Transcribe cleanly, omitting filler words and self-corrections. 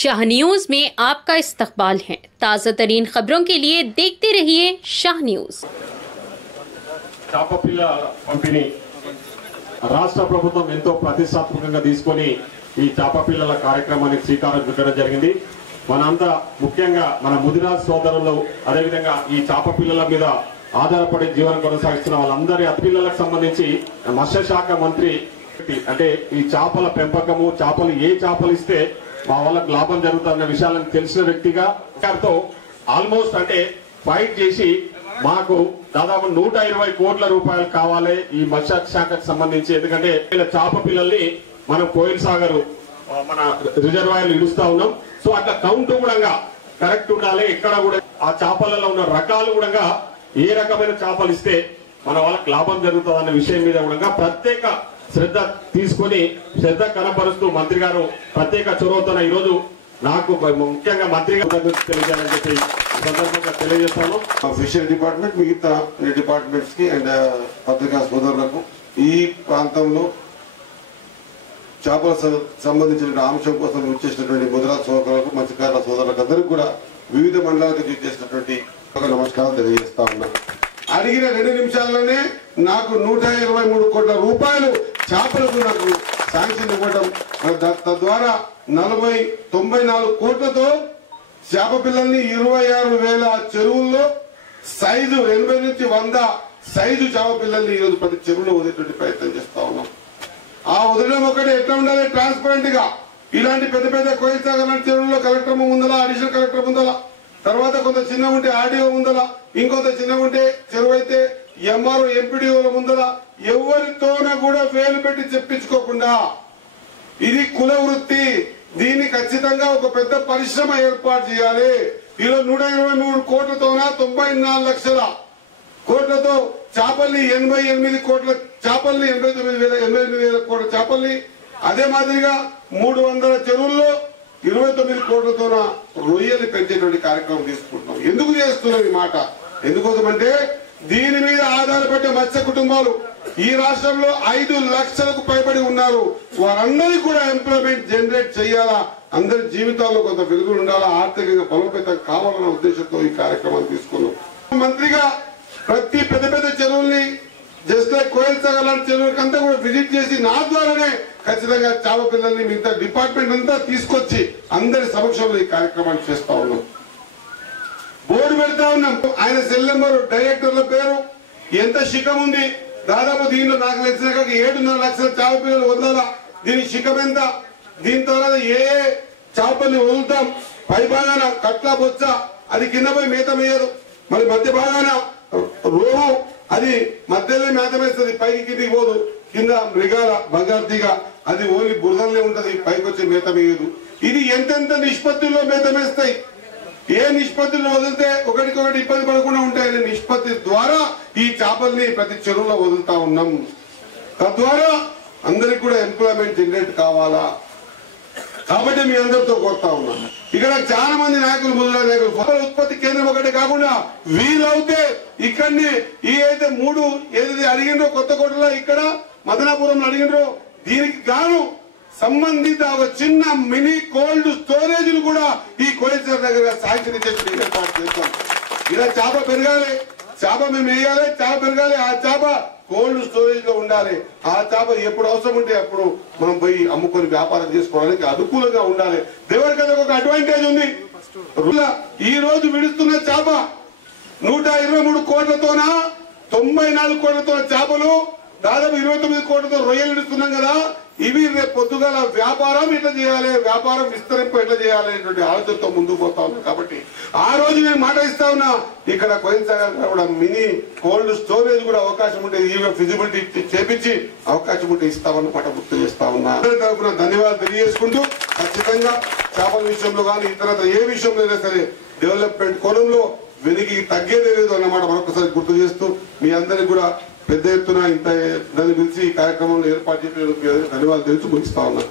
Shah news में आपका इस्तकबाल है। ताज़ा तरीन खबरों के लिए देखते रहिए शाह न्यूज। పంపిణీ రాష్ట్ర ప్రభుత్వం ఎంతో ప్రతిష్టాత్మకంగా తీసుకొని ఈ చాప పిల్లల కార్యక్రమానికి శ్రీకారం చుట్టడం జరిగింది। మనంతా ముఖ్యంగా మన ముదిరాజ్ సోదరులు అదే విధంగా ఈ చాప పిల్లల మీద ఆధారపడి జీవనం కొనసాగిస్తున్న వాళ్ళందరి పిల్లలకు సంబంధించి మత్స్య శాఖ మంత్రి అంటే ఈ చేపల పెంపకము చేపలు ఏ చేపలు ఇస్తే మా వాళ్ళకి లాభం జరుగుతుందన్న విషయాలను తెలిసిన వ్యక్తిగా ఆల్మోస్ట్ అంటే ఫైట్ చేసి మాకు దాదాపు 120 కోట్ల రూపాయలు కావాలి ఈ మత్స్య శాఖకు సంబంధించి। ఎందుకంటే చేప పిల్లల్ని మనం కోయిల్ సాగర్ మన రిజర్వాయర్లు ఇడుస్తా ఉన్నాం। సో అట్లా కౌంట్ కూడా కరెక్ట్ ఉండాలి। ఎక్కడ కూడా ఆ చేపలలో ఉన్న రకాలు కూడా ఏ రకమైన చేపలు ఇస్తే మన వాళ్ళకి లాభం జరుగుతుంది అన్న విషయం మీద కూడా ప్రత్యేక శ్రద్ధ తీసుకొని శ్రద్ధ కనపరుస్తూ మంత్రి గారు ప్రత్యేక చొరవతో ఈ రోజు నాకు ముఖ్యంగా మంత్రి గారు తెలియజేయాలని చెప్పి సందర్భంగా తెలియజేస్తాను। ఫిషరీ డిపార్ట్మెంట్ మిగతా డిపార్ట్మెంట్స్ కి అండ్ పత్రికా సోదరులకు ఈ ప్రాంతంలో చేపల సంబంధించిన అంశం కోసం వచ్చేసినటువంటి ముదిరాజ్ సోదరులకు మత్స్యకారుల సోదరులకు అందరికీ కూడా వివిధ మండలాలకు చేసినటువంటి నమస్కారం తెలియజేస్తా ఉన్నాను। అడిగిన 2 నిమిషాల్లోనే నాకు 123 కోట్ల రూపాయలు చేపలకు నాకు శాంక్షన్ ఇవ్వడం, తద్వారా 94 కోట్లతో చేప పిల్లల్ని 26,000 చెరువుల్లో సైజు 80 నుంచి 100 సైజు చేప పిల్లల్ని ఈరోజు ప్రతి చెరువులో వదిలేటువంటి ప్రయత్నం చేస్తా ఉన్నాం। ఆ వదలడం ఒకటి ఎట్లా ఉండాలి, ట్రాన్స్పరెంట్ గా ఇలాంటి పెద్ద పెద్ద కోయిల్ సాగర్ చెరువుల్లో కలెక్టర్ ముందల అడిషనల్ కలెక్టర్ ముందల తర్వాత కొంత చిన్న ఉంటే ఆర్డీఓ ముందల ఇంకొంత చిన్న ఉంటే చెరువు అయితే ఎంఆర్ఓ ఎంపీడీఓల ముందల ఎవరితోనూ కూడా వేలు పెట్టి చెప్పించుకోకుండా ఇది కుల వృత్తి, దీన్ని ఖచ్చితంగా ఒక పెద్ద పరిశ్రమ ఏర్పాటు చేయాలి। ఈరోజు 123 కోట్లతోన 94 లక్షల కోట్లతో చేపల్ని 88 కోట్ల చేపల్ని 89,000 కోట్ల చేపల్ని అదే మాదిరిగా 300 చెరువుల్లో 29 కోట్లతోన రొయ్యలు పెంచేటువంటి కార్యక్రమం తీసుకుంటున్నాం। ఎందుకు చేస్తున్నాం ఈ మాట? ఎందుకోసమంటే దీని మీద ఆధారపడే మత్స్య కుటుంబాలు ఈ రాష్ట్రంలో 5 లక్షలకు పైబడి ఉన్నారు। వారందరికీ కూడా ఎంప్లాయ్మెంట్ జనరేట్ చేయాలా, అందరి జీవితాల్లో కొంత వెలుగులు ఉండాలా, ఆర్థికంగా బలోపేతం కావాలన్న ఉద్దేశంతో ఈ కార్యక్రమాన్ని తీసుకున్నాం। మంత్రిగా ప్రతి పెద్ద పెద్ద చెరువుల్ని జస్ట్ లైక్ కోయిల్ సాగర్ లాంటి చెరువులకంతా కూడా విజిట్ చేసి నా ద్వారానే ఖచ్చితంగా చేప పిల్లల్ని మిగతా డిపార్ట్మెంట్ అంతా తీసుకొచ్చి అందరి సమక్షంలో ఈ కార్యక్రమాన్ని చేస్తా ఉన్నాం। బోర్డు పెడతా ఉన్నాం, ఆయన సెల్ నెంబర్ డైరెక్టర్ల పేరు ఎంత శిఖం ఉంది, దాదాపు దీనిలో నాకు తెలిసిన 7.5 లక్షల చేప పిల్లలు వదలాలా, దీని శిఖం ఎంత, దీని తర్వాత ఏ చేపల్ని వదులుతాం, పై భాగాన కట్ల బొచ్చ అది కింద పోయి మేత వేయదు, మరి మధ్య భాగాన రోహు అది మధ్యలో మేత వేస్తుంది, పైకి కిందికి పోదు, కింద మృగాల బంగారుతీగ అది ఓన్లీ బురదలనే ఉంటది, పైకి వచ్చి మేత వేయదు। ఇది ఎంతెంత నిష్పత్తుల్లో మేత వేస్తాయి, ఏ నిష్పత్తుల్లో వదిలితే ఒకటికొకటి ఇబ్బంది పడకుండా ఉంటాయనే నిష్పత్తి ద్వారా ఈ చేపల్ని ప్రతి చెరువులో వదులుతా ఉన్నాం। తద్వారా అందరికి కూడా ఎంప్లాయ్మెంట్ జనరేట్ కావాలా కాబట్టి మీ అందరితో కోరుతా ఉన్నాం। ఇక్కడ చాలా మంది నాయకులు ముదిరాజ్ నాయకులు చేపల ఉత్పత్తి కేంద్రం ఒకటే కాకుండా వీలవుతే ఇక్కడనే ఈ అయితే 3 ఏదైతే అడిగినో కొత్తకోటలో ఇక్కడ మదనాపురంలో అడిగినో దీనికి గాను సంబంధిత ఒక చిన్న మినీ కోల్డ్ స్టోరేజ్ ను కూడా ఈ కోయిల్ సాగర్ దగ్గర శాంక్షన్ ఇచ్చేసి ఏర్పాటు చేస్తాం। ఇలా చేప పెరగాలి, చేప మేము వేయాలి, చేప పెరగాలి, ఆ చేప కోల్డ్ స్టోరేజ్ లో ఉండాలి, ఆ చేప ఎప్పుడు అవసరం ఉంటే అప్పుడు మనం పోయి అమ్ముకొని వ్యాపారం చేసుకోవడానికి అనుకూలంగా ఉండాలి। దేవుడికి ఒక అడ్వాంటేజ్ ఉంది, ఈ రోజు విడుస్తున్న చేప 123 కోట్లతోన 94 కోట్లతో చేపలు దాదాపు 29 కోట్లతో రొయ్యలు విడుస్తున్నాం కదా, ఇవి రేపు పొద్దుగాల వ్యాపారం ఎట్లా చేయాలి, వ్యాపారం విస్తరింపు ఎట్లా చేయాలి అనేటువంటి ఆలోచనతో ముందుకు పోతా ఉన్నాం। కాబట్టి ఆ రోజు నేను మాట ఇస్తా ఉన్నా, ఇక్కడ కోయిల్ సాగర్ కూడా మినీ కోల్డ్ స్టోరేజ్ కూడా అవకాశం ఉంటే ఫిజిబిలిటీ చేపించి అవకాశం ఉంటే ఇస్తామన్నమాట గుర్తు చేస్తా ఉన్నా। తరఫున ధన్యవాదాలు తెలియజేసుకుంటూ ఖచ్చితంగా చేపల విషయంలో కానీ ఇతర ఏ విషయంలో అయినా సరే డెవలప్మెంట్ కోణంలో వెనక్కి తగ్గేదే లేదు అన్నమాట మరొకసారి గుర్తు చేస్తూ మీ అందరికి కూడా పెద్ద ఎత్తున ఇంత దాన్ని పిలిచి ఈ కార్యక్రమంలో ఏర్పాటు చేసిన ధన్యవాదాలు తెలుసు ముగిస్తా ఉన్నా।